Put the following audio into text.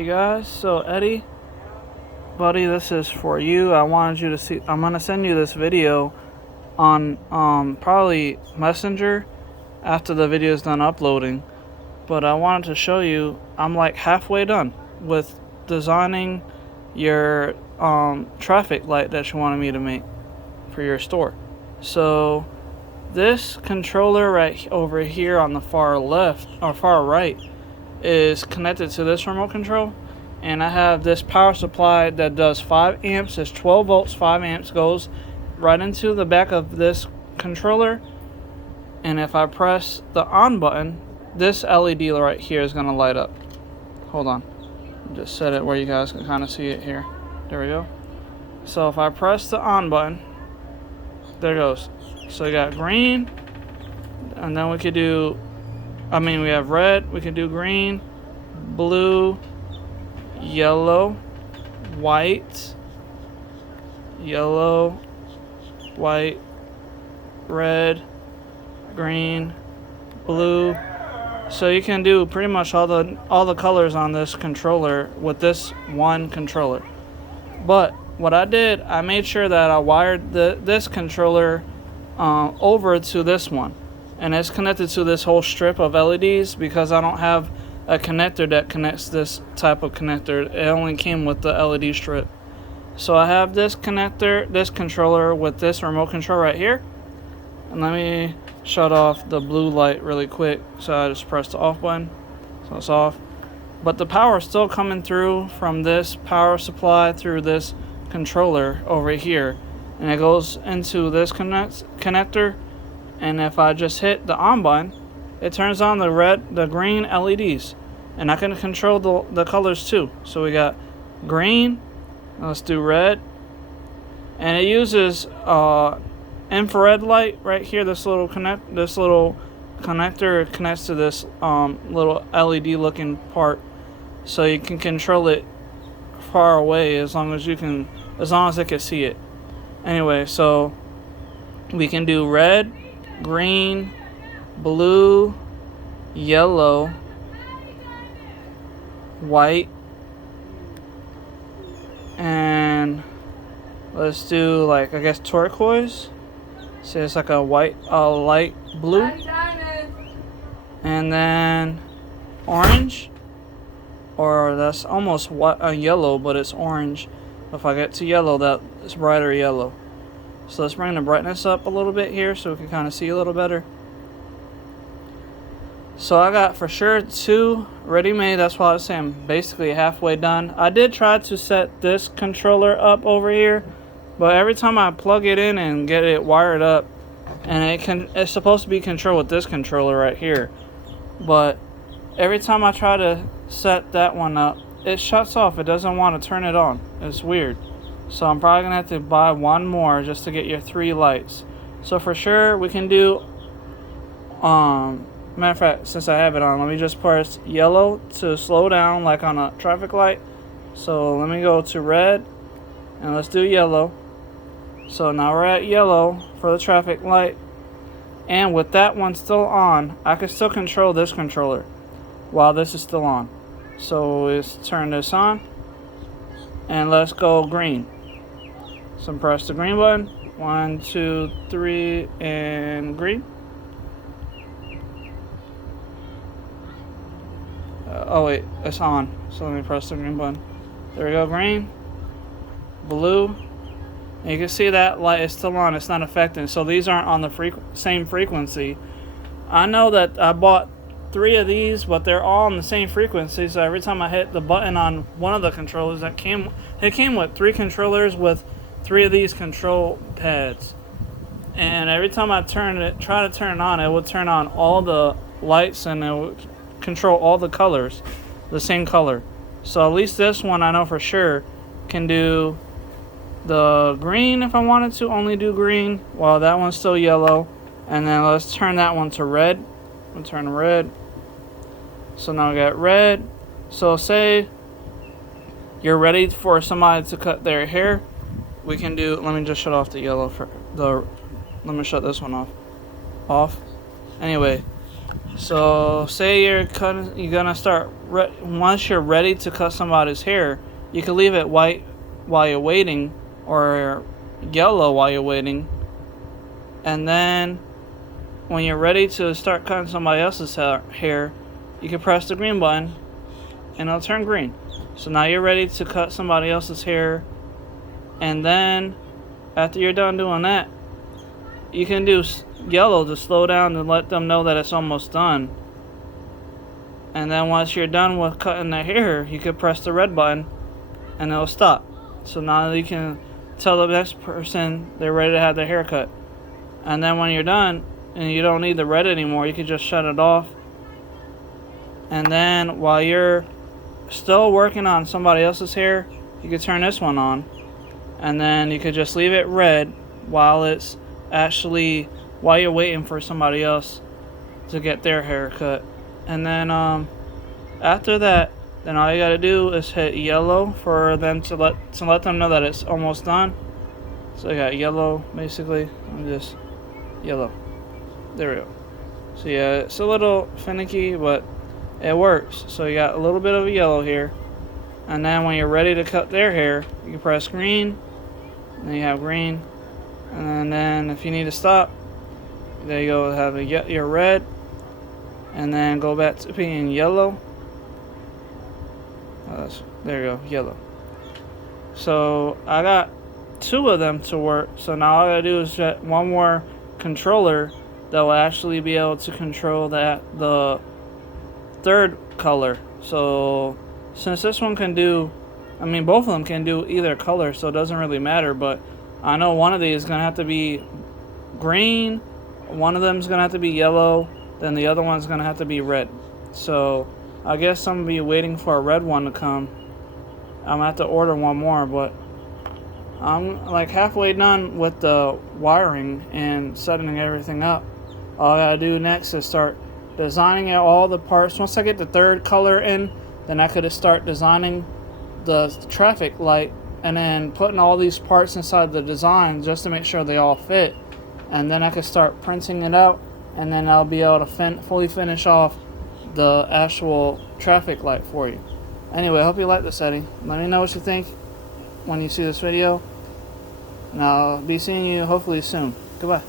Hey guys, so Eddie, buddy, this is for you. I wanted you to see. I'm gonna send you this video on probably Messenger after the video is done uploading. But I wanted to show you I'm like halfway done with designing your traffic light that you wanted me to make for your store. So this controller right over here on the far left or far right is connected to this remote control, and I have this power supply that does 5 amps. It's 12 volts, 5 amps, goes right into the back of this controller, and if I press the on button, this LED right here is going to light up. Hold on, just set it where you guys can kind of see it here. There we go. So if I press the on button, there it goes. So we got green, and then we could do, we have red, we can do green, blue, yellow, white, yellow, white, red, green, blue. So you can do pretty much all the colors on this controller with this one controller. But what I did, I made sure that I wired this controller over to this one. And it's connected to this whole strip of LEDs because I don't have a connector that connects this type of connector. It only came with the LED strip. So I have this connector, this controller with this remote control right here. And let me shut off the blue light really quick. So I just press the off button. So it's off. But the power is still coming through from this power supply through this controller over here. And it goes into this connector. And if I just hit the on button, it turns on the green LEDs. And I can control the colors too. So we got green, let's do red. And it uses infrared light right here. This little connector connects to this little LED looking part. So you can control it far away as long as it can see it. Anyway, so we can do red, green, blue, yellow, white, and let's do like, I guess, turquoise. So it's like a light blue, and then orange, or that's almost a yellow, but it's orange. If I get to yellow, that is brighter yellow. So let's bring the brightness up a little bit here so we can kind of see a little better. So I got for sure 2 ready-made. That's why I was saying I'm basically halfway done. I did try to set this controller up over here, but every time I plug it in and get it wired up, and it's supposed to be controlled with this controller right here, but every time I try to set that one up, it shuts off. It doesn't want to turn it on. It's weird. So I'm probably going to have to buy one more just to get your 3 lights. So for sure we can do, matter of fact, since I have it on, let me just press yellow to slow down like on a traffic light. So let me go to red and let's do yellow. So now we're at yellow for the traffic light. And with that one still on, I can still control this controller while this is still on. So let's turn this on and let's go green. So press the green button. 1, 2, 3, and green. Oh wait, it's on. So let me press the green button. There we go, green, blue. And you can see that light is still on. It's not affecting. So these aren't on the same frequency. I know that I bought 3 of these, but they're all on the same frequency. So every time I hit the button on one of the controllers, it came with 3 controllers with 3 of these control pads. And every time I try to turn it on, it would turn on all the lights and it would control all the colors, the same color. So at least this one I know for sure can do the green if I wanted to only do green while that one's still yellow. And then let's turn that one to red. We'll turn to red. So now we got red. So say you're ready for somebody to cut their hair. We can do, let me just shut off the yellow let me shut this one off. Anyway, So say you're gonna start once you're ready to cut somebody's hair, you can leave it white while you're waiting, or yellow while you're waiting, and then when you're ready to start cutting somebody else's hair, you can press the green button and it'll turn green. So now you're ready to cut somebody else's hair, and then after you're done doing that, you can do yellow to slow down and let them know that it's almost done. And then once you're done with cutting their hair, you can press the red button and it'll stop. So now you can tell the next person they're ready to have their hair cut. And then when you're done and you don't need the red anymore, you can just shut it off. And then while you're still working on somebody else's hair, you can turn this one on. And then you could just leave it red while you're waiting for somebody else to get their hair cut. And then after that, then all you gotta do is hit yellow for them to let them know that it's almost done. So I got yellow basically. I'm just yellow. There we go. So yeah, it's a little finicky, but it works. So you got a little bit of a yellow here, and then when you're ready to cut their hair, you can press green. Then you have green, and then if you need to stop, there you go. Have your red, and then go back to being yellow. There you go, yellow. So I got 2 of them to work. So now all I gotta do is get one more controller that will actually be able to control the third color. So since this one can do, both of them can do either color, so it doesn't really matter. But I know one of these is gonna have to be green, one of them is gonna have to be yellow, then the other one's gonna have to be red. So I guess I'm gonna be waiting for a red one to come. I'm gonna have to order one more, but I'm like halfway done with the wiring and setting everything up. All I gotta do next is start designing all the parts. Once I get the third color in, then I could start designing the traffic light and then putting all these parts inside the design just to make sure they all fit. And then I could start printing it out, and then I'll be able to fully finish off the actual traffic light for you. Anyway, I hope you like the setting. Let me know what you think when you see this video. And I'll be seeing you hopefully soon. Goodbye.